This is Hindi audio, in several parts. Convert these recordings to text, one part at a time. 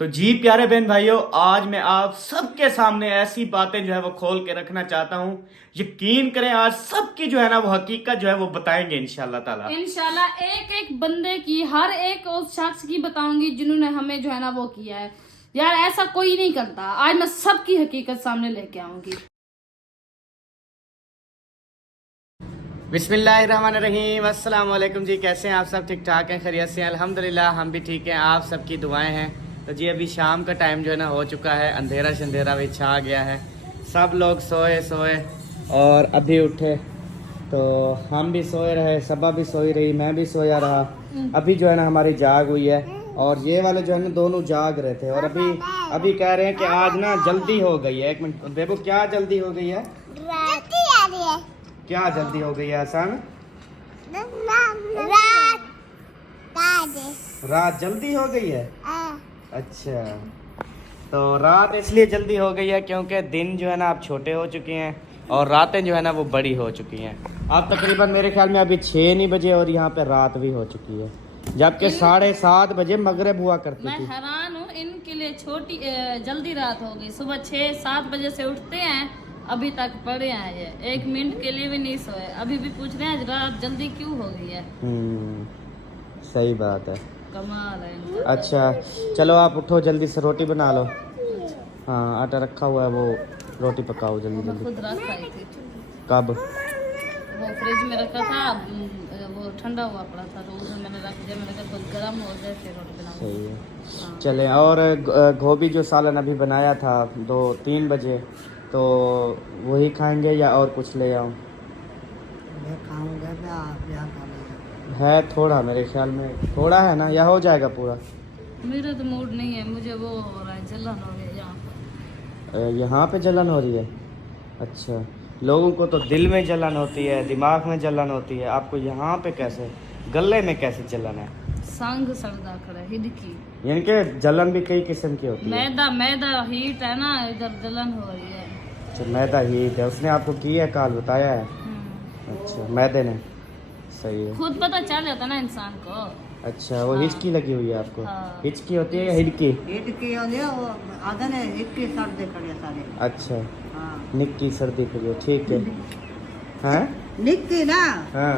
तो जी प्यारे बहन भाइयों, आज मैं आप सबके सामने ऐसी बातें जो है वो खोल के रखना चाहता हूँ। यकीन करें, आज सबकी जो है ना वो हकीकत जो है वो बताएंगे इंशाल्लाह ताला। इंशाल्लाह एक एक बंदे की, हर एक उस शख्स की बताऊंगी जिन्होंने हमें जो है ना वो किया है। यार ऐसा कोई नहीं करता। आज मैं सबकी हकीकत सामने लेके आऊंगी। बिस्मिल्लाहिर्रहमानिर्रहीम, अस्सलाम वालेकुम जी। कैसे हैं आप सब? ठीक ठाक हैं, खैरियत से हैं? अल्हम्दुलिल्लाह हम भी ठीक हैं, आप सबकी दुआएं हैं। तो जी अभी शाम का टाइम जो है ना हो चुका है, अंधेरा शंधेरा भी छा गया है, सब लोग सोए सोए और अभी उठे। तो हम भी सोए रहे, सबा भी सोई रही, मैं भी सोया रहा। अभी जो है ना हमारी जाग हुई है और ये वाले जो है ना दोनों जाग रहे थे और अभी अभी कह रहे हैं कि आज ना जल्दी हो गई है। एक मिनट बेबू, क्या जल्दी हो गई है? जल्दी आ रही है। क्या जल्दी हो गई है आसान? रात जल्दी हो गई है। अच्छा, तो रात इसलिए जल्दी हो गई है क्योंकि दिन जो है ना आप छोटे हो चुके हैं और रातें जो है ना वो बड़ी हो चुकी हैं। अब तकरीबन मेरे ख्याल में अभी 6 नहीं बजे और यहाँ पे रात भी हो चुकी है, जबकि 7:30 बजे मगरिब हुआ करती मैं थी। हैरान हूँ, इनके लिए छोटी जल्दी रात हो गई। सुबह 6-7 बजे से उठते हैं, अभी तक पड़े हैं। ये 1 मिनट के लिए भी नहीं सोए, अभी भी पूछ रहे हैं रात जल्दी क्यों हो गई है। सही बात है। कमाल है इनका। अच्छा चलो आप उठो, जल्दी से रोटी बना लो। हाँ आटा रखा हुआ है, वो रोटी पकाओ जल्दी मैं जल्दी। खुद रख खाई थी। कब? वो फ्रिज में रखा था, वो ठंडा हुआ पड़ा था तो उधर मैंने रख दिया। मैंने कहा खुद गर्म हो जाए फिर रोटी बनाऊंगी। सही है। हाँ। चले, और गोभी जो सालन अभी बनाया था 2-3 बजे, तो वही खाएंगे या और कुछ ले आऊँ? मैं खाऊंगा मैं आप यहाँ खाना है थोड़ा, मेरे ख्याल में थोड़ा है ना, या हो जाएगा पूरा? मेरा तो मूड नहीं है, मुझे वो हो रहा है, जलन हो रही है यहाँ पर। यहाँ पे जलन हो रही है? अच्छा, लोगों को तो दिल में जलन होती है, दिमाग में जलन होती है, आपको यहाँ पे कैसे, गले में कैसे जलन है? संग सरदा खड़ा हिडकी। यानी कि जलन भी कई किस्म की होती है। मैदा मैदा हीट है ना, इधर जलन हो रही है। अच्छा, मैदा हीट है, उसने आपको की है, काल बताया है? अच्छा, मैदे ने। सही है। खुद पता चल जाता ना इंसान को। अच्छा, वो हाँ। हिचकी लगी हुई है आपको? हाँ। हिचकी होती है या हिडकी? हिटकी होने वो आधा ने हिटकी सर्दे खड़े सारे। अच्छा, हाँ निक्की सर्दी करियो, ठीक है। हाँ निक्की ना हाँ,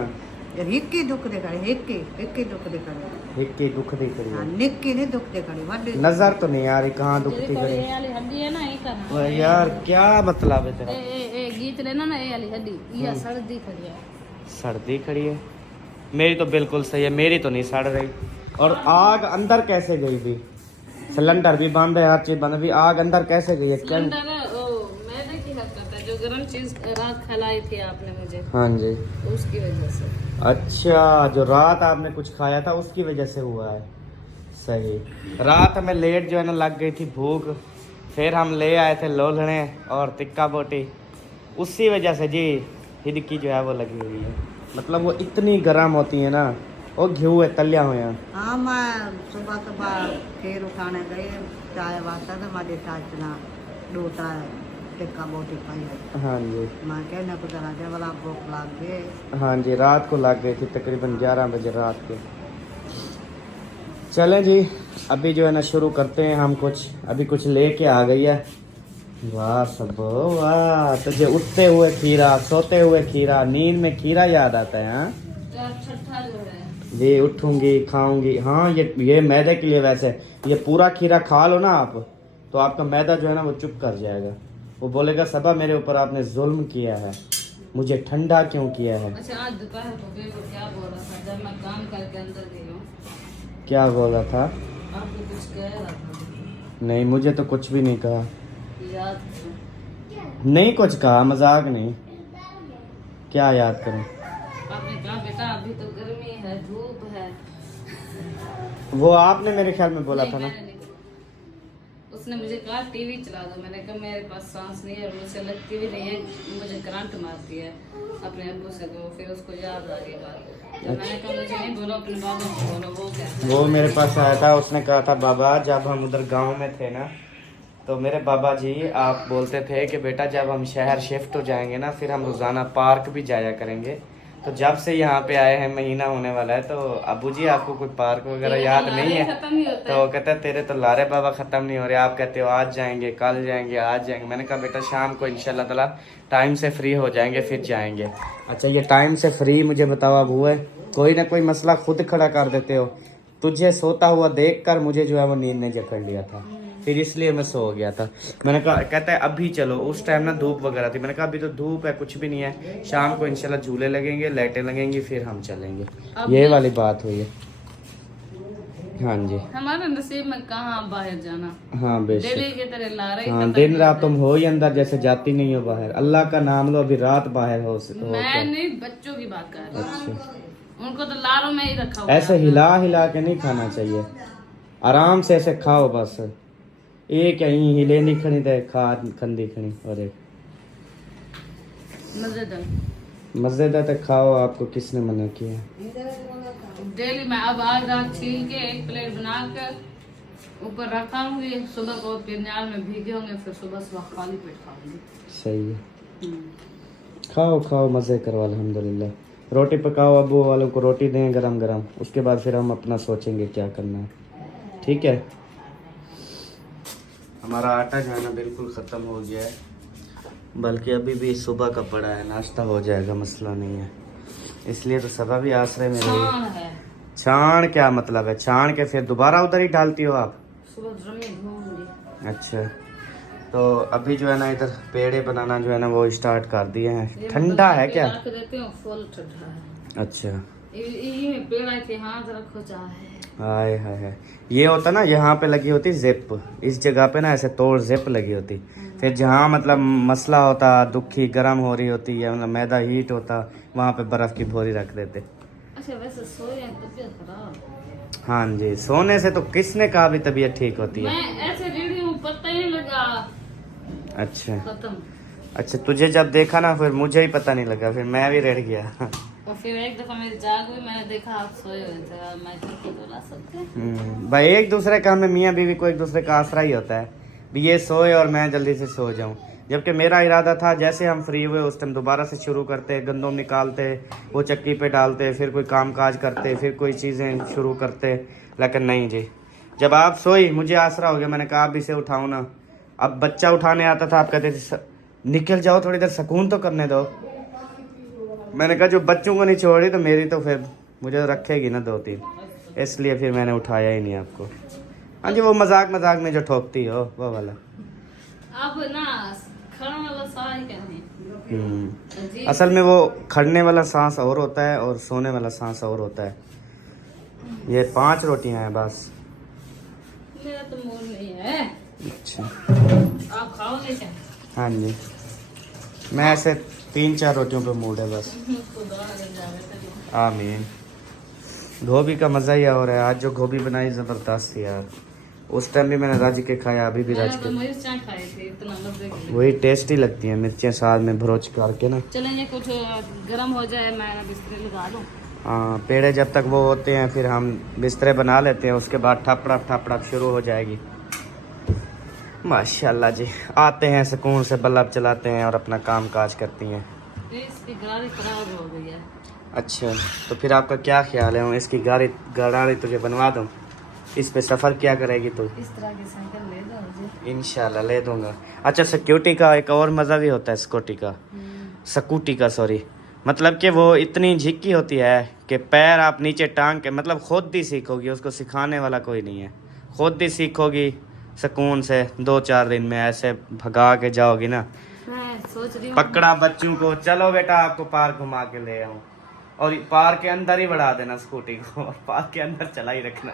हिक्की दुख दे खड़े, हिक्की दुख दे खड़े। हिक्की दुख दी हाँ करियो। निक्की नहीं दुख दे खड़े वड्डी। नजर तो नहीं आ रही कहाँ दुखती ये करी। वाली हड्डी है ना, ये करना। वो यार क्या मतलब है तेरा? ए गीत लेना ना, ये वाली हड्डी ये सर्दी खड़ी है। सर्दी खड़ी है? मेरी तो बिल्कुल सही है, मेरी तो नहीं सड़ रही। और आग अंदर कैसे गई भी? सिलेंडर भी बंद है, हर चीज बंद, भी आग अंदर कैसे गई है? क्या? सिलेंडर मैदे की हरकत है, जो गर्म चीज रात खिलाई थी आपने मुझे, हाँ जी। उसकी वजह से। अच्छा, जो रात आपने कुछ खाया था उसकी वजह से हुआ है। सही। रात हमें लेट जो है ना लग गई थी भूख, फिर हम ले आए थे लोलने और टिक्का बोटी, उसी वजह से जी हिडकी जो है वो लगी हुई है। मतलब वो इतनी गर्म होती है ना, वो घी है तलिया हुए हैं। हाँ मैं सुबह सुबह खीर उठाने गई, चाय वास्ता तो हमारे चाचना डूटा टिक्का बोटी खाई है। हाँ जी। मैं कहने को चला गया वाला भूख लग गई। हाँ जी, रात को लग गई थी तकरीबन 11 बजे रात के। चलें जी, अभी जो है ना शुरू करते हैं हम कुछ। अभी कुछ लेके आ गई है। वाह सब वाह, तुझे उठते हुए खीरा, सोते हुए खीरा, नींद में खीरा याद आता है? हाँ छठा जो है जी, उठूंगी खाऊंगी। हाँ ये मैदे के लिए, वैसे ये पूरा खीरा खा लो ना आप, तो आपका मैदा जो है ना वो चुप कर जाएगा। वो बोलेगा सबा मेरे ऊपर आपने जुल्म किया है, मुझे ठंडा क्यों किया है? अच्छा, आज दोपहर को बेबो क्या बोल रहा था जब मैं काम करके अंदर गई हूँ? क्या बोला था? आपको कुछ कह रहा था? नहीं, मुझे तो कुछ भी नहीं कहा। याद करो। नहीं कुछ कहा, मजाक नहीं। क्या याद करूं? आपने कहा बेटा अभी तो गर्मी है, धूप है। वो आपने मेरे ख्याल में बोला नहीं, था ना। मैंने नहीं। उसने मुझे कहा टीवी चला दो, मैंने कहा मेरे पास सांस नहीं है और मुझसे लगती भी नहीं है, मुझे करंट मारती है अपने अब्बू से। तो फिर उसको याद आ गई बात, तो मैंने कहा मुझे नहीं बोलो, अपने बाबा को बोलो। वो क्या, वो मेरे पास आया था, उसने कहा था बाबा जब हम उधर गांव में थे ना, तो मेरे बाबा जी आप बोलते थे कि बेटा जब हम शहर शिफ्ट हो जाएंगे ना, फिर हम रोज़ाना पार्क भी जाया करेंगे, तो जब से यहाँ पे आए हैं महीना होने वाला है, तो अबू जी आपको कोई पार्क वगैरह याद नहीं है? खत्म नहीं होता तो कहते हैं तेरे तो लारे बाबा ख़त्म नहीं हो रहे, आप कहते हो आज जाएंगे, कल जाएंगे, आज जाएंगे। मैंने कहा बेटा शाम को इंशाल्लाह ताला टाइम से फ्री हो जाएंगे फिर जाएंगे। अच्छा ये टाइम से फ्री मुझे बताओ अब हुए? कोई ना कोई मसला खुद खड़ा कर देते हो। तुझे सोता हुआ देख कर मुझे जो है वो नींद ने जकड़ लिया था, फिर इसलिए मैं सो गया था। मैंने कहा, कहता है अभी चलो, उस टाइम ना धूप वगैरह थी। मैंने कहा अभी तो धूप है, कुछ भी नहीं है, शाम को इंशाल्लाह झूले लगेंगे, लाइटें लगेंगी, फिर हम चलेंगे। ये वाली बात हुई है। हाँ जी, हमारे नसीब में कहाँ बाहर जाना, हाँ बेशक। डेली की तरह ला रही। हाँ दिन रात तुम हो ही अंदर, जैसे जाती नहीं हो बाहर। अल्लाह का नाम लो, अभी रात बाहर हो मैं नहीं, बच्चों की बात कर रही हूँ। अच्छा, उनको तो लारों में ही रखा हुआ ऐसे हिला हिला के नहीं खाना चाहिए, आराम से ऐसे खाओ बस। एक यहीं हिले नहीं खड़ी तो खा खंदी खड़ी, और एक मजेदार मजेदार तक खाओ, आपको किसने मना किया? डेली मैं अब आज रात छील के एक प्लेट बना कर ऊपर रखा हूँ, सुबह को पिन्याल में भीगे होंगे, फिर सुबह सुबह खाली पेट खाऊंगी। सही है, खाओ खाओ, मज़े करो अल्हम्दुलिल्लाह। रोटी पकाओ, अब्बू वालों को रोटी दें गरम गरम, उसके बाद फिर हम अपना सोचेंगे क्या करना है। ठीक है, हमारा आटा जो है ना बिल्कुल ख़त्म हो गया है, बल्कि अभी भी सुबह का पड़ा है, नाश्ता हो जाएगा, मसला नहीं है। इसलिए तो सबा भी आश्रय में रही। छान क्या मतलब है? छान के फिर दोबारा उधर ही डालती हो आप? सुबह ड्रम में धोऊंगी। अच्छा, तो अभी जो है ना इधर पेड़े बनाना जो है ना वो स्टार्ट कर दिए हैं। ठंडा है क्या? रख देते हो, फुल ठंडा है। अच्छा, यही में पेड़ आए थे, हाथ रखो चाहे। हाय हाय हाय, ये होता ना यहाँ पे लगी होती जिप, इस जगह पे ना ऐसे तोड़ जिप लगी होती। फिर जहाँ मतलब मसला होता, दुखी गर्म हो रही होती है, मतलब मैदा हीट होता, वहाँ पे बर्फ की बोरी रख देते। अच्छा वैसे सोए तबीयत खराब? हाँ जी, सोने से तो किसने कहा भी तबीयत ठीक होती है? मैं ऐसे रीढ़ी हूँ, पता ही नहीं लगा। अच्छा खत्म। अच्छा, तुझे जब देखा ना फिर मुझे ही पता नहीं लगा, फिर मैं भी रह गया। और फिर एक दफा मेरी जाग हुई, मैंने देखा आप सोए हुए थे, मैं तो ला सकते। भाई एक दूसरे का, हमें मियाँ बीवी को एक दूसरे का आसरा ही होता है भी, ये सोए और मैं जल्दी से सो जाऊं। जबकि मेरा इरादा था जैसे हम फ्री हुए उस टाइम दोबारा से शुरू करते, गंदम निकालते, वो चक्की पे डालते, फिर कोई काम काज करते, फिर कोई चीज़ें शुरू करते। लेकिन नहीं जी, जब आप सोई मुझे आसरा हो गया। मैंने कहा आप इसे उठाओ ना। अब बच्चा उठाने आता था, आप कहते थे निकल जाओ, थोड़ी देर सुकून तो करने दो। मैंने कहा जो बच्चों को नहीं छोड़ी तो मेरी तो फिर मुझे रखेगी ना 2-3, इसलिए फिर मैंने उठाया ही नहीं आपको। हाँ जी, वो मजाक मजाक में जो ठोकती हो वो वाला। अब ना खड़ा वाला सा ही कहने। असल में वो खड़ने वाला सांस और होता है और सोने वाला सांस और होता है। ये 5 रोटियां हैं बस। मेरा तो मूड नहीं है। अच्छा, आप खाओगे क्या? हाँ जी, मैं ऐसे 3-4 रोटियों पे मूड है बस। आमीन। गोभी का मज़ा ही और है। आज जो गोभी बनाई ज़बरदस्त थी यार, उस टाइम भी मैंने रज के खाया, अभी भी रज के। मिर्चां खाई थी, इतना मजे की। वही टेस्टी लगती है मिर्चें साथ में भरोच करके ना। चलेंगे, कुछ गर्म हो जाए, मैं बिस्तर लगा लूँ। हाँ, पेड़े जब तक वो होते हैं फिर हम बिस्तरे बना लेते हैं, उसके बाद ठपड़प शुरू हो जाएगी। माशाल्लाह जी, आते हैं सुकून से, बल्ब चलाते हैं और अपना काम काज करती हैं। इसकी गाड़ी खराब हो गई है। अच्छा, तो फिर आपका क्या ख्याल है? इसकी गाड़ी तुझे बनवा दूँ? इस पे सफ़र क्या करेगी तू? इस तरह की साइकिल ले दो मुझे। इंशाल्लाह ले दूंगा। अच्छा, सिक्योरिटी का एक और मज़ा भी होता है, स्कूटी का सॉरी, मतलब कि वो इतनी झिक्की होती है कि पैर आप नीचे टांग के, मतलब खुद ही सीखोगी, उसको सिखाने वाला कोई नहीं है, खुद ही सीखोगी सुकून से। 2-4 दिन में ऐसे भगा के जाओगी ना। मैं सोच रही हूँ पकड़ा बच्चों को, चलो बेटा आपको पार्क घुमा के ले आऊँ, और पार्क के अंदर ही बढ़ा देना स्कूटी को, पार्क के अंदर चला ही रखना।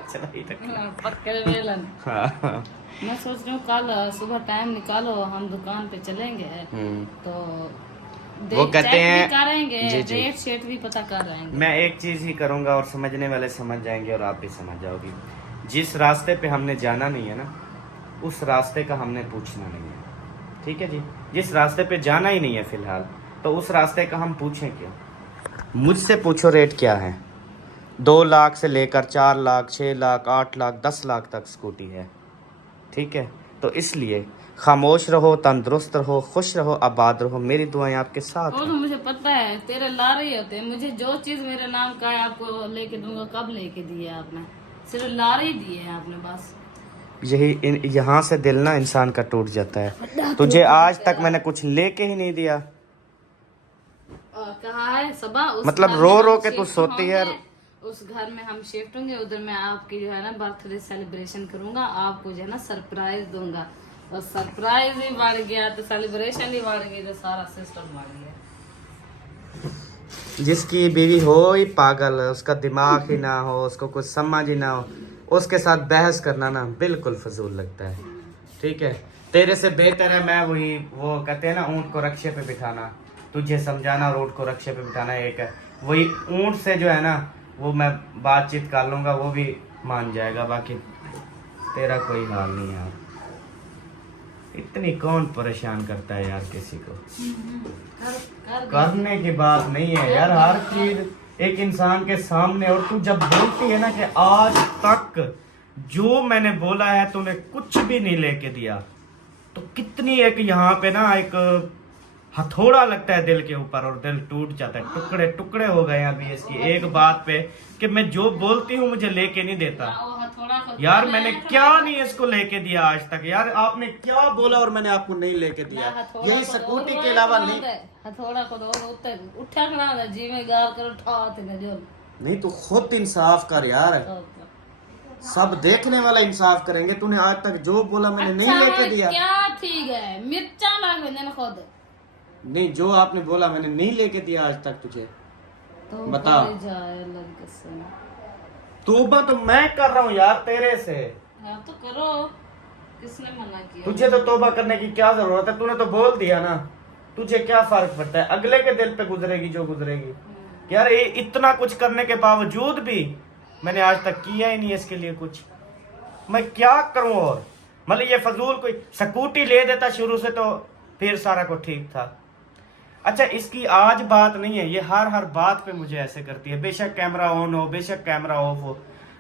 पक्के वेलन। हाँ, मैं सोच रही हूँ कल सुबह टाइम निकालो, हम दुकान पे चलेंगे, तो वो कहते हैं करेंगे, जी जी, रेट शेट भी पता कर रहेंगे। मैं एक चीज़ ही करूँगा और समझने वाले समझ जाएंगे और आप भी समझ जाओगी। जिस रास्ते पे हमने जाना नहीं है ना, उस रास्ते का हमने पूछना नहीं है। ठीक है जी, जिस रास्ते पे जाना ही नहीं है फिलहाल, तो उस रास्ते का हम पूछें क्यों? मुझसे पूछो रेट क्या है। 2 लाख से लेकर 4 लाख, 6 लाख, 8 लाख, 10 लाख तक स्कूटी है। ठीक है, तो इसलिए खामोश रहो, तंदुरुस्त रहो, खुश रहो, आबाद रहो। मेरी दुआएं आपके साथ और हैं। तो मुझे पता है तेरे लारे ही होते हैं। मुझे जो चीज मेरे नाम का है आपको लेके दूंगा। कब लेके दिए आपने? सिर्फ लारे ही दिए हैं आपने बस। यही यहाँ से दिल ना इंसान का टूट जाता है। तुझे आज तक मैंने कुछ लेके ही नहीं दिया। कहा है सबा उस मतलब घर रो में रो हम के तू शिफ्ट सोती है। होंगे, उस घर में हम शिफ्ट होंगे। उधर मैं आपकी जो है ना बर्थडे सेलिब्रेशन करूंगा। आपको जो है ना सरप्राइज दूंगा। और सरप्राइज ही बढ़ गया तो सेलिब्रेशन ही बढ़ गई तो सारा सिस्टम बढ़ गया। जिसकी बीवी हो ही पागल, उसका दिमाग ही ना हो, उसको कुछ समझ ही ना हो, उसके साथ बहस करना ना बिल्कुल फजूल लगता है। ठीक है, तेरे से बेहतर है मैं वही, वो कहते हैं ना ऊँट को रक्षे पे बिठाना, तुझे समझाना और ऊँट को रक्षे पे बिठाना एक है। वही ऊँट से जो है ना वो मैं बातचीत कर लूँगा, वो भी मान जाएगा। बाकी तेरा कोई हाल नहीं यार। इतनी कौन परेशान करता है यार किसी को। करने की बात नहीं है यार, हर चीज एक इंसान के सामने। और तू जब बोलती है ना कि आज तक जो मैंने बोला है तूने कुछ भी नहीं लेके दिया, तो कितनी एक यहाँ पे ना एक हथौड़ा लगता है दिल के ऊपर और दिल टूट जाता है। टुकड़े टुकड़े हो गए अभी इसकी एक बात पे कि मैं जो बोलती हूँ मुझे लेके नहीं देता। यार मैंने क्या नहीं इसको लेके दिया आज तक। यार आपने क्या बोला और मैंने आपको नहीं लेके दिया? यही स्कूटी के अलावा नहीं। हथौड़ा को दो उठा खड़ा जी में गाल कर उठाते में जो नहीं, तू खुद इंसाफ कर यार। सब देखने वाला इंसाफ करेंगे। तूने आज तक जो बोला मैंने नहीं लेके दिया। क्या ठीक है, मिर्चा लाग देना खुद। नहीं, जो आपने बोला मैंने नहीं लेके दिया आज तक तुझे। तो बता। तौबा तो मैं कर रहा हूँ यार तेरे से। हाँ तो करो, किसने मना किया? तुझे तो तौबा करने की क्या जरूरत है? तूने तो बोल दिया ना, तुझे क्या फर्क पड़ता है? अगले के दिल पे गुजरेगी जो गुजरेगी। यार ये इतना कुछ करने के बावजूद भी मैंने आज तक किया ही नहीं इसके लिए कुछ। मैं क्या करूं? और मतलब ये फजूल कोई स्कूटी ले देता शुरू से तो फिर सारा कुछ ठीक था। अच्छा, इसकी आज बात नहीं है, ये हर बात पे मुझे ऐसे करती है। बेशक कैमरा ऑन हो, बेशक कैमरा ऑफ हो,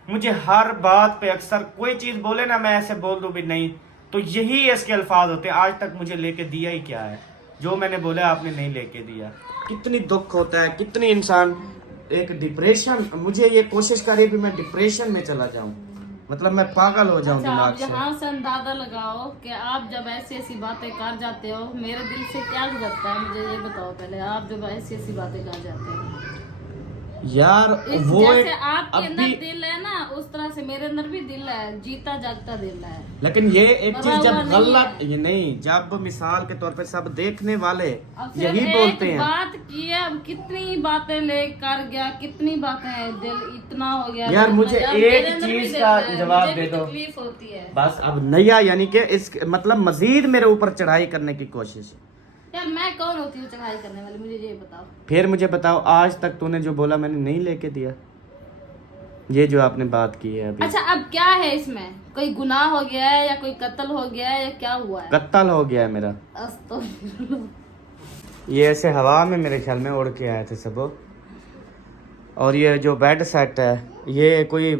मुझे हर बात पे अक्सर कोई चीज बोले ना मैं ऐसे बोल दूं भी नहीं, तो यही इसके अल्फाज होते हैं। आज तक मुझे लेके दिया ही क्या है? जो मैंने बोला आपने नहीं लेके दिया। कितनी दुख होता है, कितनी इंसान एक डिप्रेशन। मुझे ये कोशिश करे भी मैं डिप्रेशन में चला जाऊं, मतलब मैं पागल हो जाऊं दिमाग आप से। यहाँ से अंदाजा लगाओ कि आप जब ऐसी ऐसी बातें कर जाते हो मेरे दिल से क्या गुजरता है, मुझे ये बताओ पहले। आप जब ऐसी ऐसी बातें कर जाते हो यार, वो जैसे आपके अंदर दिल है ना, उस तरह से मेरे अंदर भी दिल है, जीता जागता दिल है। लेकिन ये एक चीज जब नहीं गलत, है। ये नहीं, जब मिसाल के तौर पे सब देखने वाले अब सिर्फ यही एक बोलते हैं। बात की है, अब कितनी बातें लेकर गया, कितनी बातें हैं, दिल इतना हो गया। यार मुझे एक अंदर भी चीज दिल का है, जवाब मुझे दे भी दो तकलीफ होती है। बस। अब नया यानी कि इस मतलब मजीद मेरे ऊपर चढ़ाई करने की कोशिश। यार मैं कौन होती हूँ चढ़ाई करने वाली, मुझे ये बताओ। फिर मुझे बताओ, आज तक तूने जो बोला मैंने नहीं लेके दिया, ये जो आपने बात की है अभी। अच्छा, अब क्या है इसमें? कोई गुनाह हो गया है या कोई कत्ल हो गया है या क्या हुआ है? कत्ल हो गया है मेरा। ये ऐसे हवा में मेरे ख्याल में उड़ के आए थे सब। और ये जो बेड सेट है ये कोई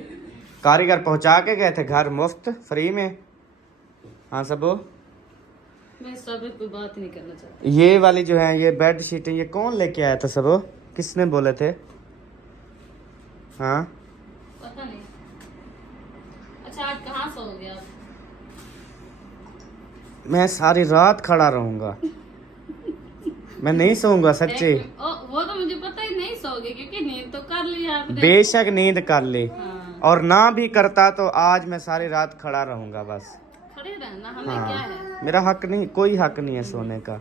कारीगर पहुंचा के गए थे घर मुफ्त फ्री में। हाँ सब, मैं इस टॉपिक पे बात नहीं करना चाहती। ये वाली जो है ये बेड शीटें ये कौन लेके आया था सब? किसने बोले थे? हाँ पता नहीं। अच्छा, आज कहाँ सोओगे आप? मैं सारी रात खड़ा रहूंगा। मैं नहीं सोऊंगा सच्ची। वो तो मुझे पता ही नहीं सोओगे, क्योंकि नींद तो कर ली आपने। बेशक नींद कर ली, हाँ। और ना भी करता तो आज मैं सारी रात खड़ा रहूंगा बस। खड़े रहना हमें हाँ, क्या है? मेरा हक नहीं, कोई हक नहीं है सोने का।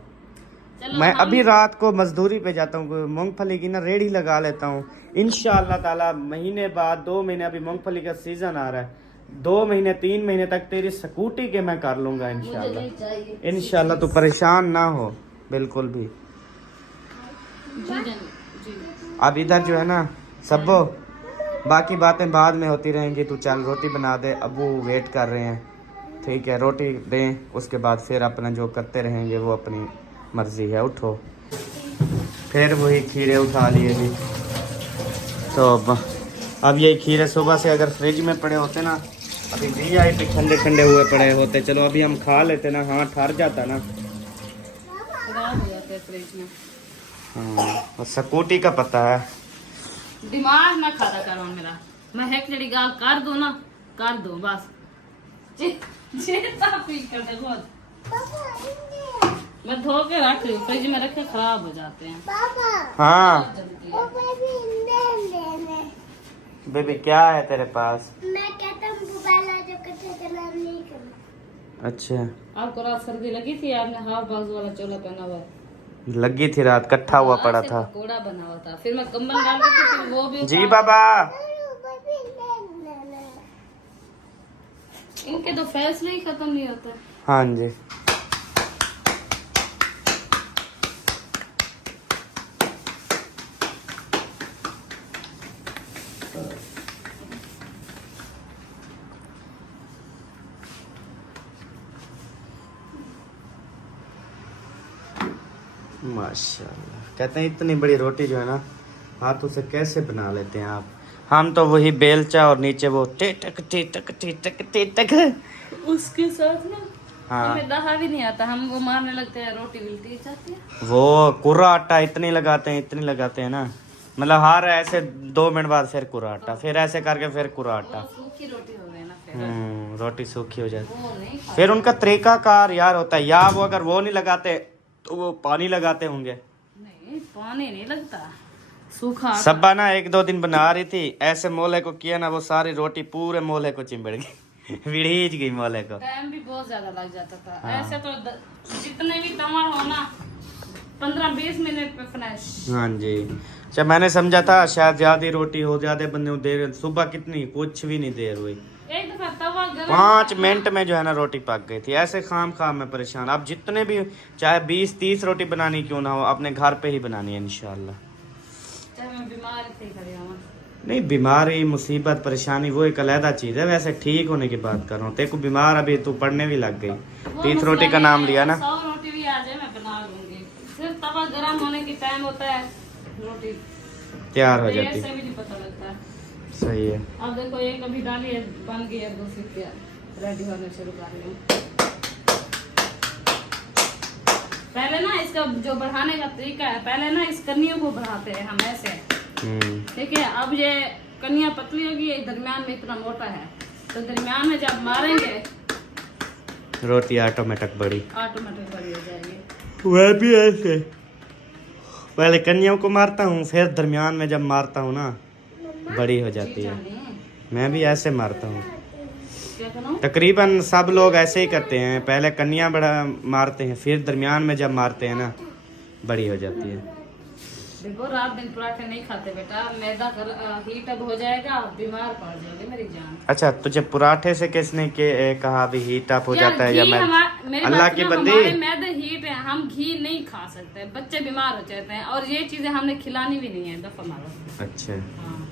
चलो मैं हम- अभी रात को मजदूरी पे जाता हूँ, मूंगफली की ना रेडी लगा लेता हूँ। इंशाअल्लाह ताला महीने बाद 2 महीने, अभी मूंगफली का सीजन आ रहा है, 2 महीने 3 महीने तक तेरी स्कूटी के मैं कर लूंगा मुझे नहीं चाहिए। इंशाअल्लाह। इंशाअल्लाह तू परेशान ना हो बिल्कुल भी। जी। अब इधर जो है ना सबो, बाकी बातें बाद में होती रहेंगी। तू चल रोटी बना दे, अबू वेट कर रहे हैं। ठीक है, रोटी दें, उसके बाद फिर अपना जो करते रहेंगे वो अपनी मर्जी है। उठो, फिर वही खीरे उठा लिए जी। तो अब यही खीरे सुबह से अगर फ्रिज में पड़े होते ना, अभी VIP ठंडे ठंडे हुए पड़े होते, चलो अभी हम खा लेते ना। हाँ ठहर जाता ना। खराब हो जाते हैं फ्रिज में। हाँ, स्कूटी का पता है। दिमाग ना खाता करो मेरा, मैं एक जड़ी गाल कर दूं ना, कर दूं बस। चेता पी कर दे बहुत। मैं धो के रख रही हूँ, फ्रिज में रखे खराब हो जाते हैं। हाँ जल्दी है। बेबी क्या है तेरे पास? मैं कहता हूँ मोबाइल आ जो कच्चे चलान नहीं करना। अच्छा आपको रात सर्दी लगी थी, आपने हाफ बाजू वाला चोला पहना हुआ है। लगी थी, रात इकट्ठा हुआ पड़ा से था। पकोड़ा बना हुआ था, फिर मैं कंबल डाल के फिर वो भी जी उतार- बाबा। इनके तो फैसले ही खत्म नहीं होते। हाँ जी। माशाल्लाह, कहते हैं इतनी बड़ी रोटी जो है ना हाथों से कैसे बना लेते हैं आप। हम तो वही बेलचा और नीचे वो टेटक टेटक टेटक टेटक। उसके साथ ना हाँ। हमें दहा भी नहीं आता, हम वो मारने लगते हैं, रोटी मिलती जाती है। वो कुरा आटा इतनी लगाते हैं ना, मतलब हर ऐसे 2 मिनट बाद फिर कुरा आटा, फिर ऐसे करके फिर कुरा आटा। वो सूखी रोटी हो गई ना फिर रोटी सूखी हो जाती। वो नहीं खा। फिर उनका तरीकाकार यार होता है, या वो अगर वो नहीं लगाते तो वो पानी लगाते होंगे। नहीं पानी नहीं लगता, सूखा आटा। सब्बा ना 1-2 दिन बना रही थी, ऐसे मोले को किया ना, वो सारी रोटी पूरे मोले को चिंबड़ गई। विड़ीज गई मोले को। टाइम भी बहुत ज्यादा लग जाता था। हाँ। ऐसे तो जितने भी तवा हो ना 15-20 मिनट पे फ्रेश। हाँ जी। अच्छा मैंने समझा था शायद ज्यादा रोटी हो, ज्यादा बंदे देर, सुबह कितनी कुछ भी नहीं देर हुई, एक दफा तवा गरम 5 मिनट में जो है ना रोटी पक गई थी। ऐसे खाम खाम में परेशान। अब जितने भी चाहे 20-30 रोटी बनानी क्यों ना हो, अपने घर पे ही बनानी है इंशाल्लाह। चाहे मैं बीमार थी खड़ी हूँ। नहीं, बीमारी मुसीबत परेशानी वो एक अलहदा चीज है। वैसे ठीक होने की बात कर रहा हूँ, तेरे को बीमार अभी तू पढ़ने भी लग गई, 30 रोटी का नाम लिया ना। 100 रोटी भी आ जाए मैं बना लूंगी, सिर्फ तवा गरम होने की टाइम होता है, रोटी तैयार हो देर जाती से है। भी नहीं पता लगता है। सही है। अब देखो एक अभी डाली है, बन गई है, दूसरी रेडी होने शुरू कर रही हूँ। पहले ना इसका जो बढ़ाने का तरीका है, पहले ना इस कनियों को बढ़ाते हैं हम ऐसे, ठीक है। अब ये कनिया पतली होगी, ये दरमियान में इतना मोटा है, तो दरमियान में जब मारेंगे रोटी ऑटोमेटिक बड़ी, ऑटोमेटिक बड़ी हो जाएगी। वह भी ऐसे पहले कन्याओं को मारता हूँ, फिर दरमियान में जब मारता हूँ ना बड़ी हो जाती है। मैं भी ऐसे मारता हूँ, क्या करूँ? तकरीबन सब लोग ऐसे ही करते हैं, पहले कन्या बड़ा मारते हैं, फिर दरमियान में जब मारते हैं ना बड़ी हो जाती है। देखो रात दिन पराठे नहीं खाते बेटा, मैदा हीट अब हो जाएगा, बीमार पड़ जाओगे मेरी जान। अच्छा तुझे पराठे से किसने कहा अभी हीट अप हो जाता है? या मैं मेरी अल्लाह बात की सुनो, बंदी। हमारे मैदे हीट है, हम घी नहीं खा सकते, बच्चे बीमार हो जाते हैं, और ये चीजें हमने खिलानी भी नहीं है, दफा मारो। अच्छा, हाँ।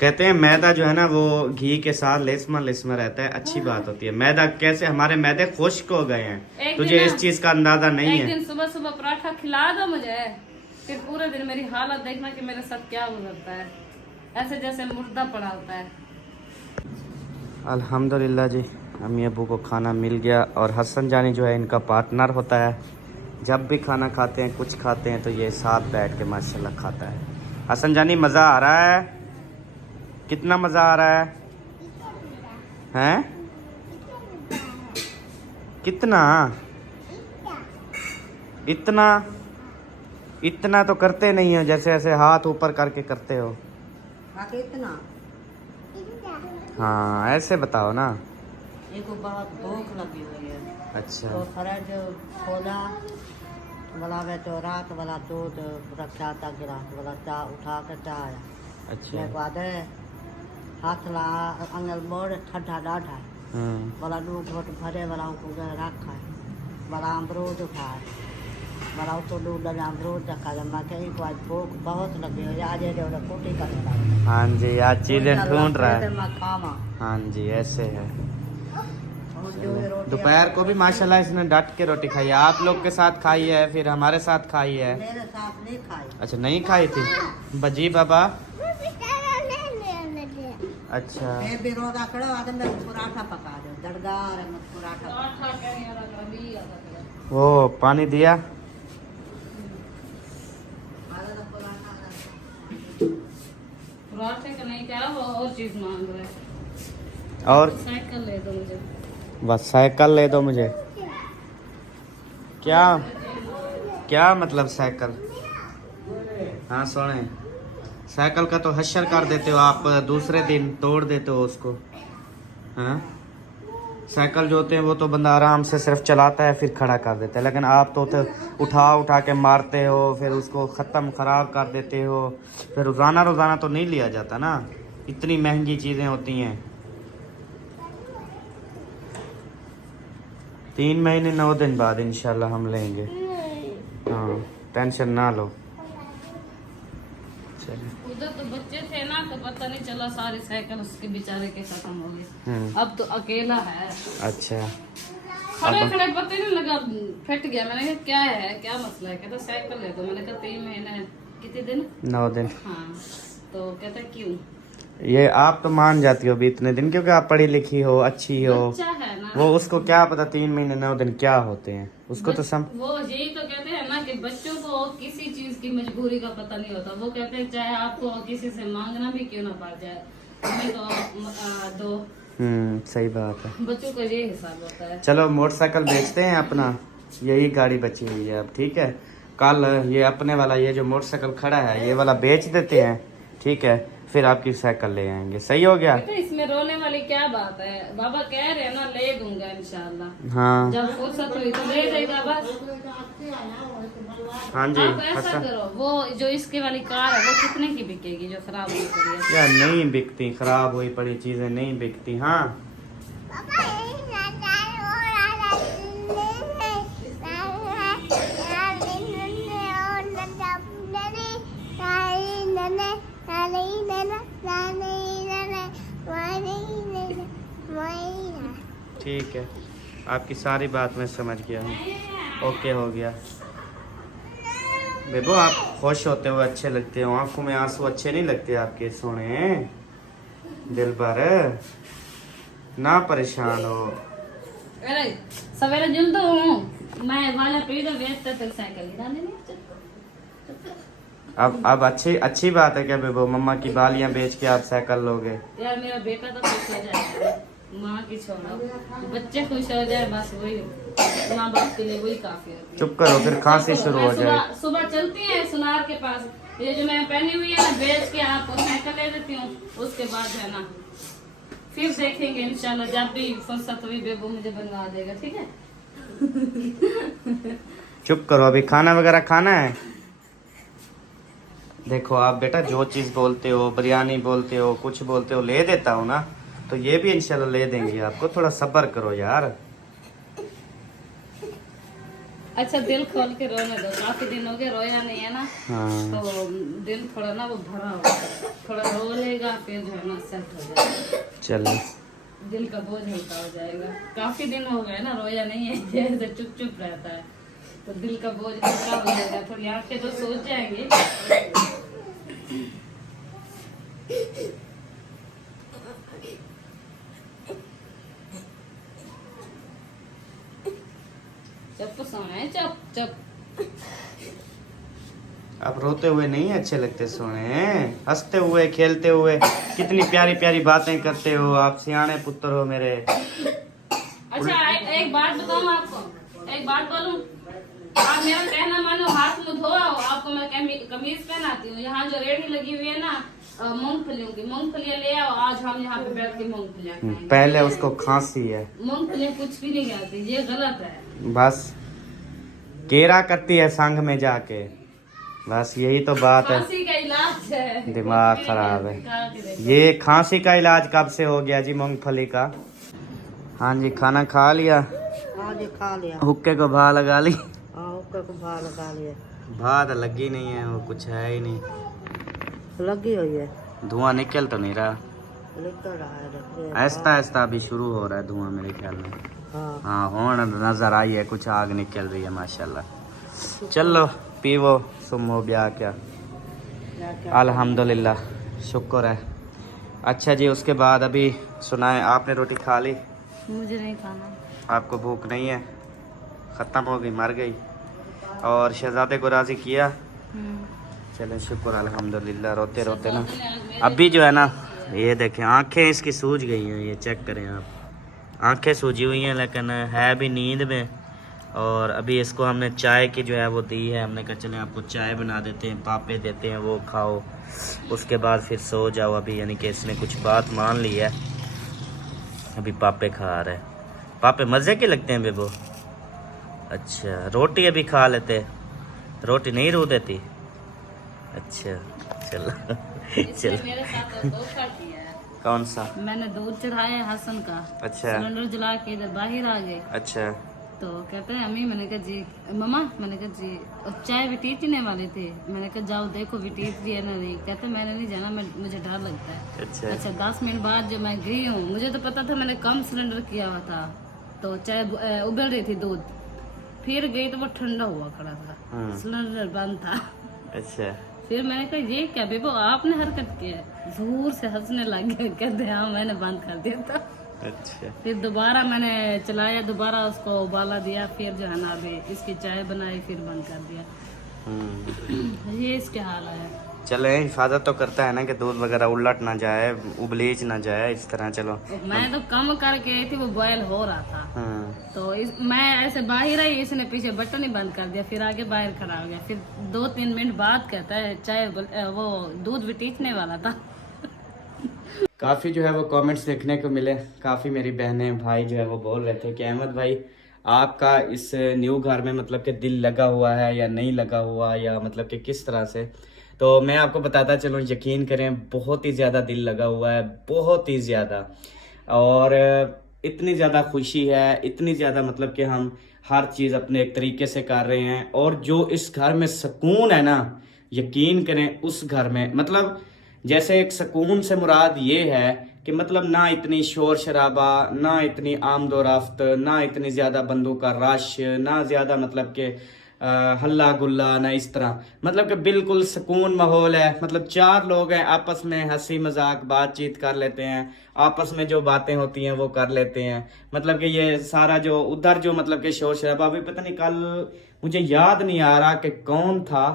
कहते हैं मैदा जो है ना वो घी के साथ लेसमा लेसमा रहता है, अच्छी बात होती है। मैदा कैसे, हमारे मैदे खुश्क हो गए हैं, एक तुझे दिन इस ना- चीज का अंदाजा नहीं एक है। दिन सुबह सुबह पराठा खिला दो मुझे, फिर पूरे दिन मेरी हालत देखना कि मेरे साथ क्या गुजरता है, ऐसे जैसे मुर्दा पड़ा होता है। अल्हम्दुलिल्लाह जी, अम्मी अबू को खाना मिल गया, और हसन जानी जो है इनका पार्टनर होता है। जब भी खाना खाते हैं, कुछ खाते हैं, तो ये साथ बैठ के माशाल्लाह खाता है। हसन जानी मज़ा आ रहा है? कितना मज़ा आ रहा है? हैं? कितना? इतना? इतना तो करते नहीं हो, जैसे ऐसे हाथ ऊपर करके करते हो। आके इतना हाँ ऐसे बताओ ना। इनको बहुत भूख लगी हुई है, अच्छा तो फ्रिज खोला, बोला मैं तो रात वाला दूध रखा था गिलास वाला, चाय उठा कर चाय अच्छा। मैं बाद हाथ ला अंगल मोड़ ठंडा डाढ़ा, बोला दूध घोट भरे वाला को रखा है, बड़ा अमरूद उठाए, बड़ा तो दूध लगा अमरूद रखा, जब मैं कहीं को आज भूख बहुत लगी हुई है, आज ये रोटी का हाँ जी, आज चीजें ढूंढ रहा है। मैं खावा हाँ जी ऐसे है। और जो ये रोटी दोपहर को भी माशाल्लाह इसने डट के रोटी खाई है। आप लोग के साथ खाई है, फिर हमारे साथ खाई है। मेरे साथ नहीं खाई, अच्छा नहीं खाई थी बजी बाबा? अच्छा मैं भी रोजा खड़ा आदमी में पराठा पका दो, दड़गार में पराठा वो पानी दिया? चीज मांग रहा है। और साइकिल ले दो मुझे। बस साइकिल ले दो मुझे। क्या क्या मतलब साइकिल? हाँ सोने, साइकिल का तो हश्र कर देते हो आप, दूसरे दिन तोड़ देते हो उसको। हाँ, साइकिल जो होते हैं वो तो बंदा आराम से सिर्फ चलाता है फिर खड़ा कर देता है, लेकिन आप तो उठा उठा के मारते हो, फिर उसको ख़त्म ख़राब कर देते हो। फिर रोज़ाना रोज़ाना तो नहीं लिया जाता ना, इतनी महंगी चीज़ें होती हैं। 3 महीने 9 दिन बाद इंशाल्लाह हम लेंगे। हाँ, टेंशन ना लो। चलिए। उधर तो बच्चे थे ना तो पता नहीं चला, सारी साइकिल उसके बेचारे के खत्म हो गई। हम्म, अब तो अकेला है। अच्छा। खड़े खड़े पता ही नहीं लगा, फट गया। मैंने कहा क्या है, क्या मसला है? कहता साइकिल ले दो। मैंने कहा 3 महीने कितने दिन? 9 दिन। हाँ, तो कहता क्यों? ये आप तो मान जाती हो अभी इतने दिन, क्योंकि आप पढ़ी लिखी हो, अच्छी हो। बच्चा है ना वो उसको क्या पता 3 महीने 9 दिन क्या होते हैं, उसको तो वो यही तो कहते हैं ना कि बच्चों को किसी चीज की मजबूरी का पता नहीं होता। वो कहते हैं चाहे आपको किसी से मांगना भी क्यों ना पड़ जाए, हमें तो दो। सही बात है। बच्चों का ये हिसाब होता है। चलो मोटरसाइकिल बेचते हैं अपना, यही गाड़ी बची हुई है अब, ठीक है। कल ये अपने वाला ये जो मोटरसाइकिल खड़ा है ये वाला बेच देते हैं, ठीक है, फिर आपकी साइकिल ले आएंगे। सही हो गया? बेटा इसमें रोने वाली क्या बात है? बाबा कह रहे हैं ना, ले दूंगा इंशाल्लाह। हाँ जब फुर्सत हुई तो ले जाएगा बस। हाँ जी। आप ऐसा अच्छा करो, वो जो इसके वाली कार है वो कितने की बिकेगी जो खराब हुई पड़ी है? यार, नहीं बिकती, खराब हुई पड़ी चीजें नहीं बिकती। हाँ ठीक है, आपकी सारी बात मैं समझ गया हूँ, ओके हो गया। बेबो आप खुश होते हुए अच्छे लगते हो, आंखों में आंसू अच्छे नहीं लगते आपके सोने दिल पर, ना परेशान हो। अरे सवेरे जल्द हूँ मैं वाला पीड़ा बेचता तक साइकिल गिरा लेनी। अब अच्छी बात है क्या बेबो, मम्मा की बालियां बेच के आप साइकिल लोगे? यार मेरा बेटा तो खुश हो जाएगा, माँ की छोड़ो, बच्चे खुश हो जाए बस वही माँ बाप के लिए वही काफी होती है। चुप करो, फिर खांसी शुरू हो जाए। सुबह चलती है सुनार के पास, ये जो मैं पहनी हुई है ना बेच के आपको साइकिल ले देती हूँ, उसके बाद है ना फिर देखेंगे इंशाल्लाह, जब भी फुर्सत हुई बेबू मुझे बनवा देगा, ठीक है। चुप करो, अभी खाना वगैरह खाना है। देखो आप बेटा जो चीज बोलते हो, बिरयानी बोलते हो, कुछ बोलते हो, ले देता हूँ ना, तो ये भी इंशाल्लाह ले देंगे आपको, थोड़ा सब्र करो यार। अच्छा दिल खोल के रोने दो, काफी दिन हो गए रोया नहीं है ना। हाँ। तो दिल थोड़ा ना वो भरा होगा, थोड़ा रो लेगा फिर जो है ना सेट हो जाएगा, चलो दिल का बोझ हल्का हो जाएगा। काफी दिन हो गए ना रोया नहीं है, जैसे चुप चुप रहता है, तो दिल का बोझ हल्का हो जाएगा, थोड़ी आंखें तो सोच जाएंगी। चुप सोने, चुप चुप। आप रोते हुए नहीं अच्छे लगते सोने, हंसते हुए खेलते हुए कितनी प्यारी प्यारी बातें करते हो आप, सियाने पुत्र हो मेरे। अच्छा एक बात बताऊं आपको, एक बात बोलूं, आप मेरा कहना मानो, हाथ मुंह धो आओ, आपको मैं कमीज पहनाती हूँ। यहाँ जो रेडी लगी हुई है ना मूंगफलियों की, मूंगफलियाँ ले आओ, आज हम यहाँ पे बैठ के मूंगफलियाँ खाएंगे। पहले उसको खांसी है, मूंगफलियाँ कुछ भी नहीं खाती, ये गलत है। बस केरा करती है संग में जाके, बस यही तो बात है। खांसी का इलाज है, दिमाग खराब है। खा के देखो। ये खांसी का इलाज कब से हो गया जी मूंगफली का? हाँ जी, खाना खा लिया? हाँ जी खा लिया। हुक्के को भा लगा ली? हाँ हुक्के को भाव लगा लिया। भात लगी नहीं है, वो कुछ है ही नहीं, लगी हुई है, धुआं निकल तो नहीं रहा, निकल रहा है, देखिए। आहिस्ता आहिस्ता अभी शुरू हो रहा है धुआं मेरे ख्याल में। हाँ हाँ होने नजर आई है, कुछ आग निकल रही है माशाल्लाह। चलो पीवो सुमो ब्याह क्या, अल्हम्दुलिल्लाह शुक्र है। अच्छा जी, उसके बाद अभी सुनाए, आपने रोटी खा ली? मुझे नहीं खाना। आपको भूख नहीं है? ख़त्म हो गई, मर गई? और शहजादे को राज़ी किया? चलें शुक्र अल्हम्दुलिल्लाह। रोते रोते ना अभी जो है ना ये देखें आंखें इसकी सूज गई हैं, ये चेक करें आप, आंखें सूजी हुई हैं लेकिन है भी नींद में। और अभी इसको हमने चाय की जो है वो दी है, हमने कहा चलें आपको चाय बना देते हैं, पापे देते हैं, वो खाओ, उसके बाद फिर सो जाओ अभी। यानी कि इसने कुछ बात मान ली है, अभी पापे खा रहे हैं। पापे मज़े के लगते हैं बेबो। अच्छा रोटी अभी खा लेते, रोटी नहीं रू देती। अच्छा चलो इसने चलो। मेरे साथ धोखा किया है। कौन सा? मैंने दूध चढ़ाया हसन का, अच्छा सिलेंडर जला के इधर बाहर आ गए। अच्छा तो कहते हैं अम्मी, मैंने कहा जी मम्मा, मैंने कहा जी और चाय विटीचने वाले थे, मैंने कहा जाओ देखो विटीच रही है ना नहीं। कहते मैंने नहीं जाना, मुझे डर लगता है। अच्छा अच्छा 10 मिनट बाद जब मैं गई हूँ, मुझे तो पता था मैंने कम सिलेंडर किया हुआ था, तो चाय उबल रही थी दूध, फिर गई तो वो ठंडा हुआ खड़ा था, सिलेंडर बंद था। अच्छा फिर मैंने कहा ये क्या बेबो आपने हरकत की है, जोर से हंसने लग गए। कहते हाँ मैंने बंद कर दिया था। अच्छा फिर दोबारा मैंने चलाया, दोबारा उसको उबाला दिया, फिर जो है ना अभी इसकी चाय बनाई, फिर बंद कर दिया। ये इसके हाल है। चलो हिफाजत तो करता है ना कि दूध वगैरह उलट ना जाए, उबलीच ना जाए इस तरह। चलो मैं तो कम करके आई थी, वो बॉयल हो रहा था। तो मैं ऐसे बाहर आई, इसने पीछे बटन ही बंद कर दिया, फिर आगे बाहर खड़ा हो गया। फिर 2-3 मिनट बाद कहता है चाय वो दूध भी टीचने वाला था। काफ़ी जो है वो कमेंट्स देखने को मिले, काफ़ी मेरी बहनें भाई जो है वो बोल रहे थे कि अहमद भाई आपका इस न्यू घर में मतलब कि दिल लगा हुआ है या नहीं लगा हुआ, या मतलब कि किस तरह से। तो मैं आपको बताता चलूँ, यकीन करें बहुत ही ज़्यादा दिल लगा हुआ है, बहुत ही ज़्यादा। और इतनी ज़्यादा खुशी है, इतनी ज़्यादा मतलब कि हम हर चीज़ अपने एक तरीके से कर रहे हैं। और जो इस घर में सुकून है ना, यकीन करें उस घर में मतलब जैसे एक सुकून से मुराद ये है कि मतलब ना इतनी शोर शराबा, ना इतनी आमदोरफ्त, ना इतनी ज़्यादा बंदों का रश, ना ज़्यादा मतलब कि हल्ला गुल्ला, ना इस तरह, मतलब कि बिल्कुल सुकून माहौल है। मतलब 4 लोग हैं, आपस में हंसी मजाक बातचीत कर लेते हैं, आपस में जो बातें होती हैं वो कर लेते हैं। मतलब कि ये सारा जो उधर जो मतलब कि शोर शराबा, अभी पता नहीं कल मुझे याद नहीं आ रहा कि कौन था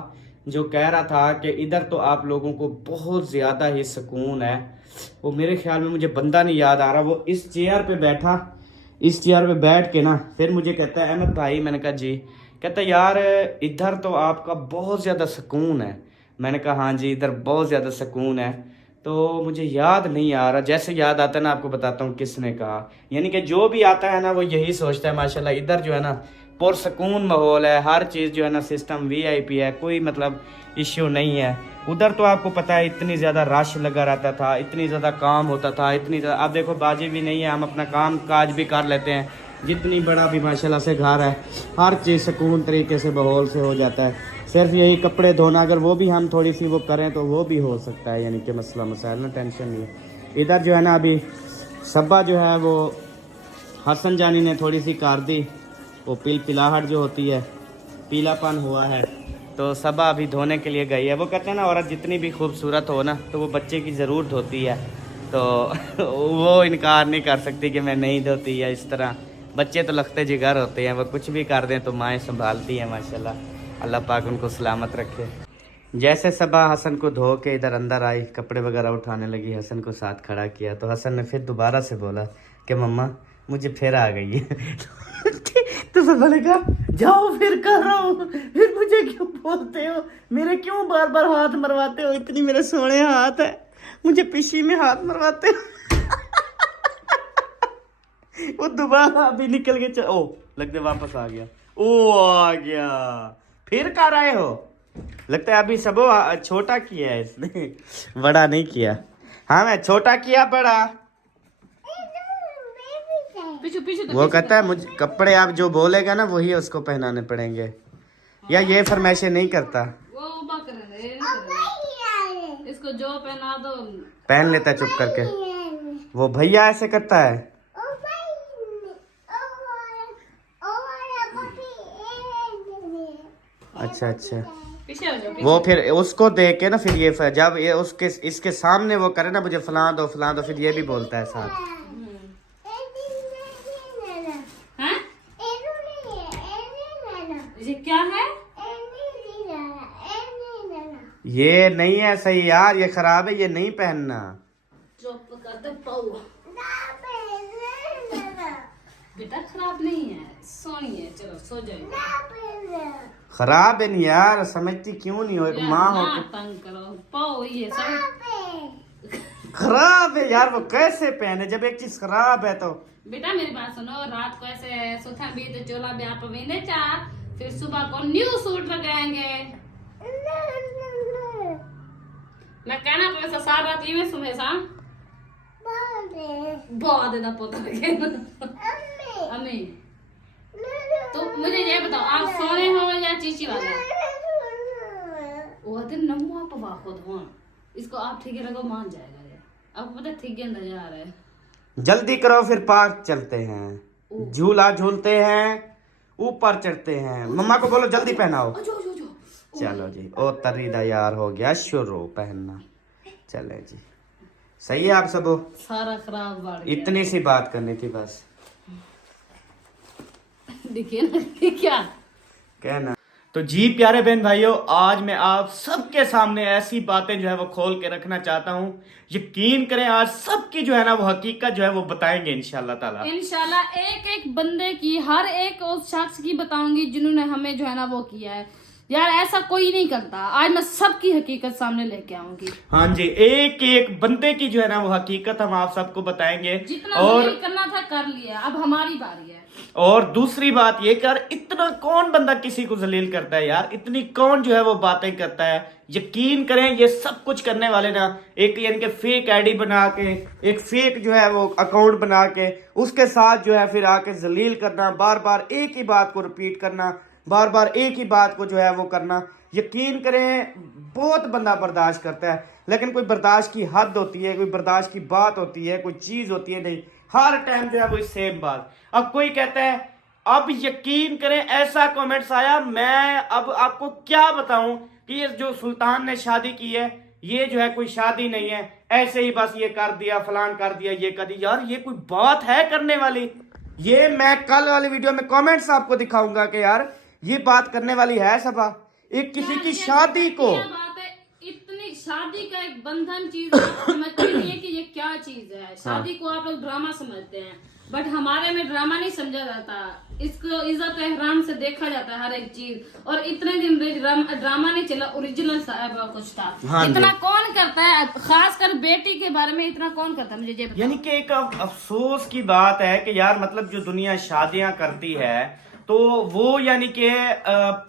जो कह रहा था कि इधर तो आप लोगों को बहुत ज़्यादा ही सुकून है। वो मेरे ख्याल में, मुझे बंदा नहीं याद आ रहा, वो इस चेयर पे बैठा, इस चेयर पे बैठ के ना फिर मुझे कहता है अहमद भाई, मैंने कहा जी, कहता यार इधर तो आपका बहुत ज़्यादा सुकून है। मैंने कहा हाँ जी इधर बहुत ज़्यादा सुकून है। तो मुझे याद नहीं आ रहा, जैसे याद आता है ना आपको बताता हूँ किसने कहा। यानी कि जो भी आता है ना वो यही सोचता है माशाल्लाह इधर जो है ना पुरसकून माहौल है, हर चीज़ जो है ना सिस्टम VIP है, कोई मतलब इश्यू नहीं है। उधर तो आपको पता है इतनी ज़्यादा रश लगा रहता था, इतनी ज़्यादा काम होता था, इतनी ज़्यादा। अब देखो बाजी भी नहीं है, हम अपना काम काज भी कर लेते हैं, जितनी बड़ा भी माशाल्लाह से घर है, हर चीज़ सुकून तरीके से माहौल से हो जाता है। सिर्फ यही कपड़े धोना, अगर वो भी हम थोड़ी सी वो करें तो वो भी हो सकता है, यानी कि मसला मसाइल ना, टेंशन नहीं है। इधर जो है ना अभी सब्बा जो है वो हसन जानी ने थोड़ी सी कर दी, वो पिलाहट जो होती है, पीलापन हुआ है, तो सबा अभी धोने के लिए गई है। वो कहते हैं ना औरत जितनी भी खूबसूरत हो ना तो वो बच्चे की ज़रूर धोती है, तो वो इनकार नहीं कर सकती कि मैं नहीं धोती है। इस तरह बच्चे तो लखते जिगर होते हैं, वो कुछ भी कर दें तो माएँ संभालती हैं माशाल्लाह, अल्लाह पाक उनको सलामत रखे। जैसे सबा हसन को धो के इधर अंदर आई, कपड़े वगैरह उठाने लगी, हसन को साथ खड़ा किया, तो हसन ने फिर दोबारा से बोला कि मम्मा मुझे फिर आ गई है। तो सबा ने कहा जाओ फिर कर रहा हूँ, फिर मुझे क्यों बोलते हो, मेरे क्यों बार बार हाथ मरवाते हो, इतनी मेरे सोने हाथ है, मुझे पीछे में हाथ मरवाते हो। वो दोबारा अभी निकल के ओ लगते वापस आ गया, ओ आ गया, फिर कर आए हो, लगता है अभी सब छोटा किया है इसने, बड़ा नहीं किया। हाँ मैं छोटा किया, बड़ा वो कहता है मुझे कपड़े आप जो बोलेगा ना वही उसको पहनाने पड़ेंगे, या ये फरमाइशें नहीं करता, वो इसको जो पहना दो पहन लेता है चुप करके। वो भैया ऐसे करता है, अच्छा अच्छा। पीछे हो जाओ, वो फिर उसको देख के ना फिर ये जब ये उसके इसके सामने वो करे ना मुझे फलां दो, फिर ये भी बोलता है साथ। हाँ? ये क्या है? ये नहीं है सही यार, ये खराब है, ये नहीं पहनना। चुप कर दे पाऊ। बेटा खराब नहीं है, सोनी है, चलो सो जाओ। खराब है नहीं यार, समझती क्यों नहीं हो, एक माँ हो ना तंग करो पाओ, ये सब खराब है यार। वो कैसे पहने जब एक चीज खराब है तो। बेटा मेरी बात सुनो, रात को ऐसे सुथा भी तो चोला भी आप पहने चाह, फिर सुबह को न्यू सूट लगाएंगे। मैं कहना तो ऐसा सारा रात ये में सुबह सा बहुत देना पोता लगे। अम्मी तो मुझे ये बताओ, आप सोने हो या चीची वाले? वो दिन नम्मा पवा खुद हो, इसको आप ठीक है लगो मान जाएगा ये। आपको पता ठीक है नजर आ रहा है। जल्दी करो फिर पार्क चलते हैं, झूला झूलते हैं, ऊपर चढ़ते हैं। मम्मा को बोलो जल्दी पहनाओ। चलो जी, ओ तरीदा यार हो गया शुरू पहनना। चले जी, सही है आप सब। सारा खराब बाढ़ गया। इतनी सी बात करनी थी बस। देखिए ना क्या कहना तो जी प्यारे बहन भाइयों, आज मैं आप सबके सामने ऐसी बातें जो है वो खोल के रखना चाहता हूँ। यकीन करें आज सबकी जो है ना वो हकीकत जो है वो बताएंगे इंशाल्लाह ताला। इंशाल्लाह एक एक बंदे की, हर एक उस शख्स की बताऊंगी जिन्होंने हमें जो है ना वो किया है। यार ऐसा कोई नहीं करता, आज मैं सबकी हकीकत सामने लेके आऊंगी। हाँ जी, एक एक बंदे की जो है ना वो हकीकत हम आप सबको बताएंगे। जितना और करना था कर लिया, अब हमारी बारी है। और दूसरी बात ये कि यार इतना कौन बंदा किसी को जलील करता है यार, इतनी कौन जो है वो बातें करता है। यकीन करें ये सब कुछ करने वाले ना एक यानी कि फेक आईडी बना के, एक फेक जो है वो अकाउंट बना के उसके साथ जो है फिर आके जलील करना, बार बार एक ही बात को रिपीट करना, बार बार एक ही बात को जो है वो करना। यकीन करें बहुत बंदा बर्दाश्त करता है, लेकिन कोई बर्दाश्त की हद होती है, कोई बर्दाश्त की बात होती है, कोई चीज होती है। नहीं, हर टाइम जो है वो सेम बात। अब कोई कहता है, अब यकीन करें ऐसा कमेंट्स आया, मैं अब आपको क्या बताऊं कि ये जो सुल्तान ने शादी की है ये जो है कोई शादी नहीं है, ऐसे ही बस ये कर दिया, फलान कर दिया, ये कर दिया। यार ये कोई बात है करने वाली? ये मैं कल वाली वीडियो में कमेंट्स आपको दिखाऊंगा कि यार ये बात करने वाली है सबा। एक किसी की शादी को, बात है, इतनी शादी का एक बंधन चीज आप समझते नहीं है कि ये क्या चीज है। शादी को आप लोग ड्रामा समझते हैं, बट हमारे में ड्रामा नहीं समझा जाता। इसको इज्जत एहराम से देखा जाता है हर एक चीज। और इतने दिन ड्रामा नहीं चला, ओरिजिनल कुछ था। हाँ, इतना कौन करता है, खासकर बेटी के बारे में इतना कौन करता है? मुझे ये बताओ। यानी कि एक अफसोस की बात है कि यार मतलब जो दुनिया शादियां करती है तो वो यानी कि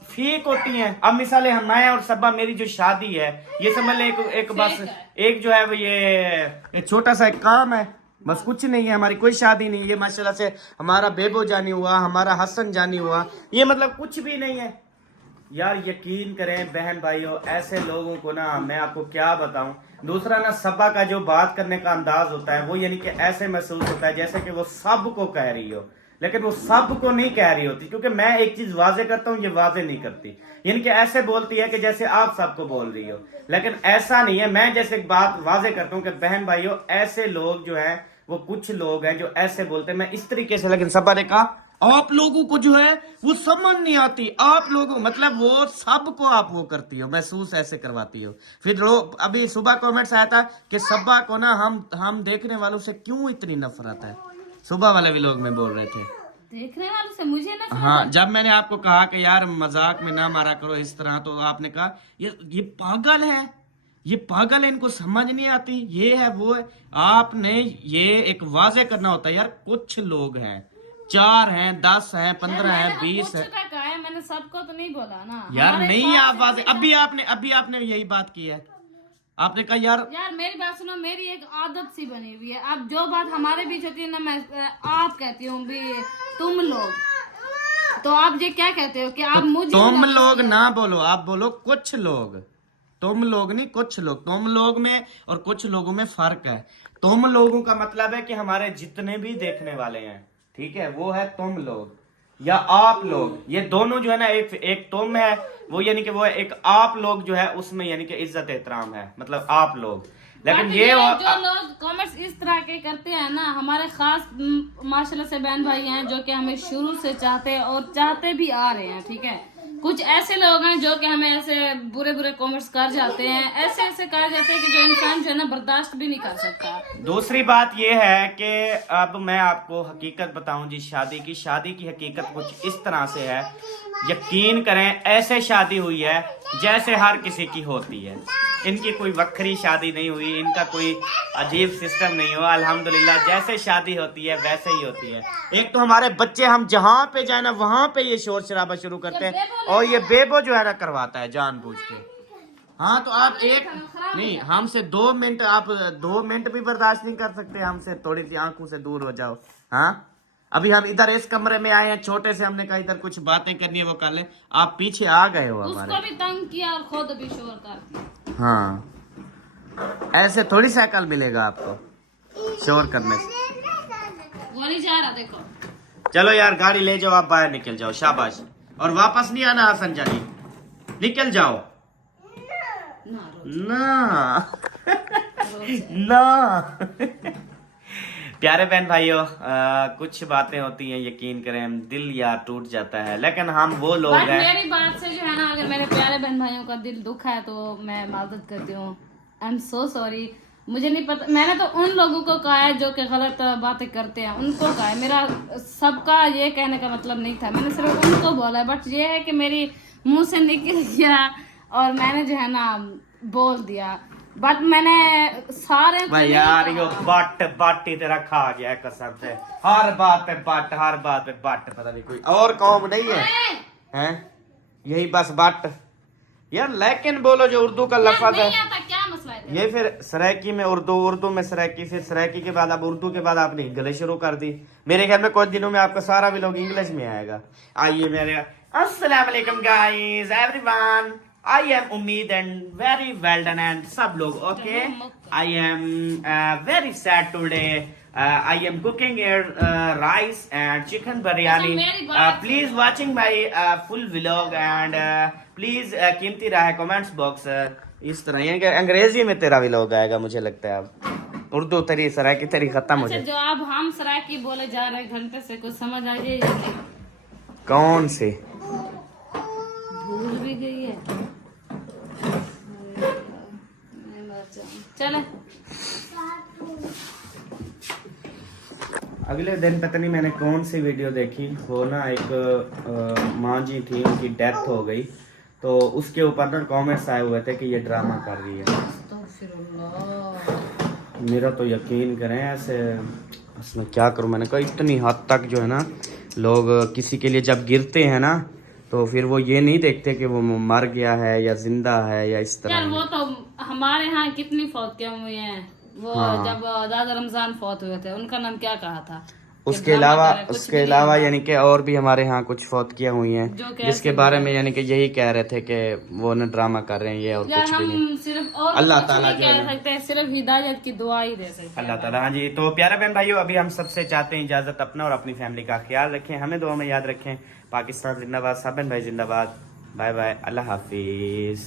फेक होती हैं। अब मिसाल है मैं और सबा, मेरी जो शादी है ये समझ ले एक बस एक जो है वो ये छोटा सा एक काम है, बस कुछ नहीं है, हमारी कोई शादी नहीं। ये माशाल्लाह से हमारा बेबो जानी हुआ, हमारा हसन जानी हुआ, ये मतलब कुछ भी नहीं है। यार यकीन करें बहन भाइयों, ऐसे लोगों को ना मैं आपको क्या बताऊं। दूसरा ना सबा का जो बात करने का अंदाज होता है वो यानी कि ऐसे महसूस होता है जैसे कि वो सब को कह रही हो, लेकिन वो सब को नहीं कह रही होती। क्योंकि मैं एक चीज वाजे करता हूँ, ये वाजे नहीं करती। यानी कि ऐसे बोलती है कि जैसे आप सबको बोल रही हो, लेकिन ऐसा नहीं है। मैं जैसे एक बात वाजे करता हूँ कि बहन भाइयों ऐसे लोग जो हैं वो कुछ लोग हैं जो ऐसे बोलते हैं। मैं इस तरीके से, लेकिन सबा ने कहा आप लोगों को जो है वो समझ नहीं आती, आप लोगों मतलब वो सबको आप वो करती हो, महसूस ऐसे करवाती हो। फिर अभी सुबह कमेंट्स आया था कि सबा को ना हम देखने वालों से क्यों इतनी नफरत है। सुबह वाले भी लोग में बोल रहे थे देखने वालों से मुझे ना। हाँ, जब मैंने आपको कहा कि यार मजाक में ना मारा करो इस तरह, तो आपने कहा ये पागल है, ये पागल है, इनको समझ नहीं आती, ये है वो है। आपने ये एक वाजे करना होता है यार, कुछ लोग हैं, 4 हैं, 10 हैं, 15 हैं, 20 है। मैंने सबको तो नहीं बोला ना यार नहीं, आप वाजे अभी आपने यही बात की है। आपने कहा यार मेरी बात सुनो, मेरी एक आदत सी बनी हुई है। अब जो बात हमारे बीच होती है ना, मैं आप कहती हूँ भी तुम लोग, तो आप ये क्या कहते हो कि आप मुझे तुम लोग ना बोलो, आप बोलो कुछ लोग। तुम लोग नहीं, कुछ लोग। तुम लोग में और कुछ लोगों में फर्क है। तुम लोगों का मतलब है कि हमारे जितने भी देखने वाले हैं, ठीक है, वो है तुम लोग या आप लोग। ये दोनों जो है ना, एक तुम है वो यानी कि वो है, एक आप लोग जो है उसमें यानी कि इज्जत एहतराम है, मतलब आप लोग। लेकिन ये जो लोग कमेंट्स इस तरह के करते हैं ना, हमारे खास माशाल्लाह से बहन भाई हैं जो कि हमें शुरू से चाहते और चाहते भी आ रहे हैं, ठीक है। कुछ ऐसे लोग हैं जो कि हमें ऐसे बुरे बुरे कमेंट्स कर जाते हैं, ऐसे ऐसे कर जाते हैं कि जो इंसान जो है ना बर्दाश्त भी नहीं कर सकता। दूसरी बात ये है कि अब मैं आपको हकीकत बताऊं जी, शादी की हकीकत कुछ इस तरह से है, यकीन करें ऐसे शादी हुई है जैसे हर किसी की होती है। इनकी कोई वक्री शादी नहीं हुई, इनका कोई अजीब सिस्टम नहीं हुआ, अल्हम्दुलिल्लाह जैसे शादी होती है वैसे ही होती है। एक तो हमारे बच्चे, हम जहाँ पे जाए ना वहाँ पे ये शोर शराबा शुरू करते हैं, और ये बेबो जो है ना करवाता है जानबूझ के। हाँ तो आप एक नहीं, हमसे 2 मिनट, आप 2 मिनट भी बर्दाश्त नहीं कर सकते हमसे? थोड़ी सी आंखों से दूर हो जाओ। हाँ अभी हम इधर इस कमरे में आए हैं छोटे से, हमने कहा इधर कुछ बातें करनी है वो कर ले, आप पीछे आ गए हो हमारे। उसको भी तंग किया और खुद भी शोर कर। हाँ ऐसे थोड़ी साइकिल मिलेगा आपको शोर करने से। वो नहीं जा रहा देखो। चलो यार गाड़ी ले जाओ, आप बाहर निकल जाओ, शाबाश। और वापस नहीं आना हसन जानी, निकल जाओ ना ना। प्यारे बहन भाइयों, कुछ बातें होती हैं, यकीन करें दिल यार टूट जाता है, लेकिन हम वो लोग बट हैं। मेरी बात से जो है ना, अगर मेरे प्यारे बहन भाइयों का दिल दुखा है तो मैं माजरत करती हूँ। I am so sorry. मुझे नहीं पता, मैंने तो उन लोगों को कहा है जो कि गलत बातें करते हैं, उनको कहा है। मेरा सबका ये कहने का मतलब नहीं था, मैंने सिर्फ उनको बोला है। बट ये है कि मेरी मुंह से निकल गया और मैंने जो है ना बोल दिया। बट मैंने सारे भाई यार यो बट ही तेरा खा गया है कसम से, हर बात पे बट, हर बात पे बट, पता नहीं कोई और कौम नहीं है हैं, यही बस बट यार। लेकिन बोलो जो उर्दू का लफ्ज है, नहीं आता, क्या मसला है? ये फिर सराइकी में उर्दू, उर्दू में सराइकी, फिर सराइकी के बाद अब उर्दू के बाद आपने इंग्लिश शुरू कर दी। मेरे ख्याल में कुछ दिनों में आपका सारा भी लोग इंग्लिश में आएगा। आइए मेरे अस्सलाम वालेकुम गाइस एवरीवन, आई एम उम्मीद and very well done and सब लोग okay. I am very sad today, I am cooking rice and chicken biryani. Please watching my full vlog and please कीमती रहा है कमेंट्स बॉक्स। इस तरह यानी कि अंग्रेजी में तेरा व्लॉग आएगा मुझे लगता है। अब उर्दू तेरी सराइकी तेरी खत्म हो अच्छा, जाए। जो अब हम सराइकी बोले जा रहे घंटे से, कुछ समझ आ जाए या नहीं? कौन से? भूल भी गई है। चले अगले दिन पता नहीं मैंने कौन सी वीडियो देखी, वो ना एक माँ जी थी, उनकी डेथ हो गई, तो उसके ऊपर ना कमेंट्स आए हुए थे कि ये ड्रामा कर रही है। मेरा तो यकीन करें ऐसे, उसमें क्या करूं, मैंने कहा इतनी हद तक जो है ना लोग किसी के लिए जब गिरते हैं ना तो फिर वो ये नहीं देखते कि वो मर गया है या जिंदा है या इस तरह। यार वो तो हमारे यहाँ कितनी फौतियाँ हुई हैं। वो हाँ। जब दादा रमजान फौत हुए थे, उनका नाम क्या कहा था? उसके अलावा यानी कि और भी हमारे यहाँ कुछ फौतकियाँ हुई हैं जिसके बारे में यानी कि यही कह रहे थे कि वो ना ड्रामा कर रहे हैं ये, और यार कुछ भी नहीं। हम सिर्फ और अल्लाह कुछ ताला नहीं जो है कह सकते, सिर्फ हिदायत की दुआ ही दे सकते हैं। अल्लाह ताला। हाँ जी, तो प्यारे बहन भाइयों, अभी हम सबसे चाहते हैं इजाजत, अपना और अपनी फैमिली का ख्याल रखें, हमें दुआ में याद रखें। पाकिस्तान जिंदाबाद, सब बहन भाई जिंदाबाद। बाय बाय, अल्लाह हाफिज।